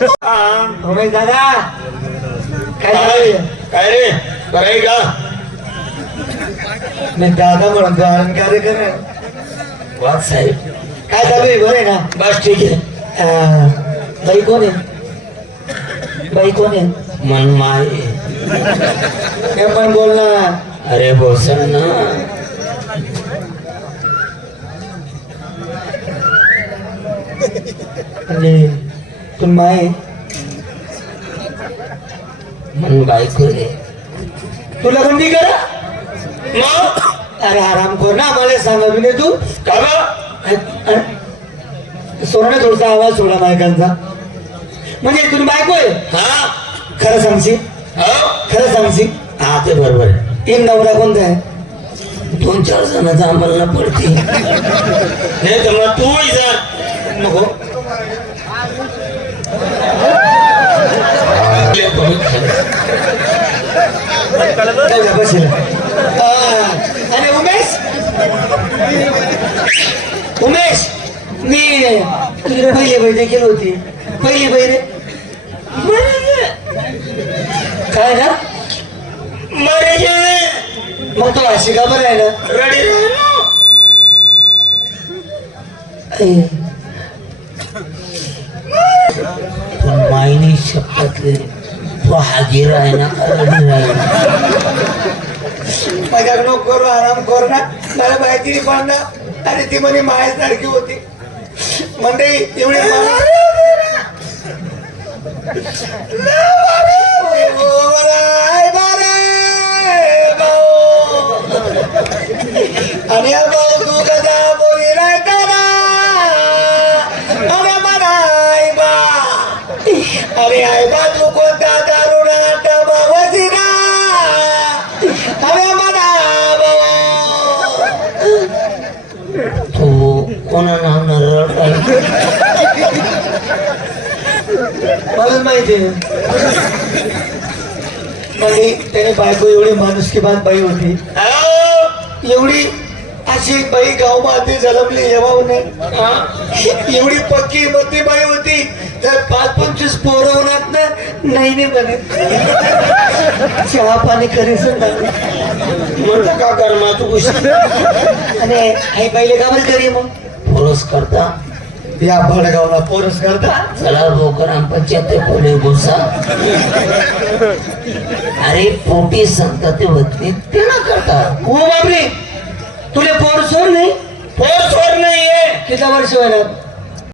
दादा काय काय? आहे? रे? बरं का? मी दादा म्हणतो अलंकार कर वाघ साहेब. काय चालू आहे? बरं आहे ना? बस ठीक आहे. अं, बाई कोण आहे? बाई कोण आहे? मन माय हे पण बोल ना. अरे बोसन ना. म्हणजे तू माय आहे. मन बायको रे तुला कोणती करा मग अरे आराम कर ना मला सांगा बी नाही तू का बा? सोडा थोडसा आवाज सोडा बायकांचा म्हणजे तुम्ही बायको आहे हा खरं सांगशी हो खरं सांगशी हा ते बरोबर आहे एक नवरा कोणता आहे दोन चार जणांचा आम्हाला पडते नाही तर मग तू जा नको बसेल. आणि उमेश उमेश मी तुझी पहिले बहिणी केली होती पहिली बहिणी काय ना मरे मग तो अशी का बरं आहे ना रडी मायने शब्दातले तो हागीर आहे ना मजाक नको करू आराम करू ना मला माहिती नाही पण ना अरे ती म्हणे मायासारखी होती म्हणजे एवढी. आणि हा भाऊ तू कसा बोली राहता ना अरे मला आई बा अरे आई बा तू तो कोणा मलाच माहिती म्हणजे त्याने बायको एवढी माणुसकी बाई होती एवढी अशी एक बाई गाव माती जलमली येवाऊ नाही एवढी पक्की मती बाई होती तर पाच पंचवीस पोरं होणार ना नाही नाही बने चहा पाणी करीस म्हणलं का कर मा तू आणि आई पहिले का बरं करी मग. पोरस करता. या भडगावला पोरस करता. चला भोकर पंचायत कोणी घुसा अरे पोटी संतती होती ते ना करता. हो बापरे तुला पोर सोड नाही? पोर सोड नाहीये. किती वर्ष होणार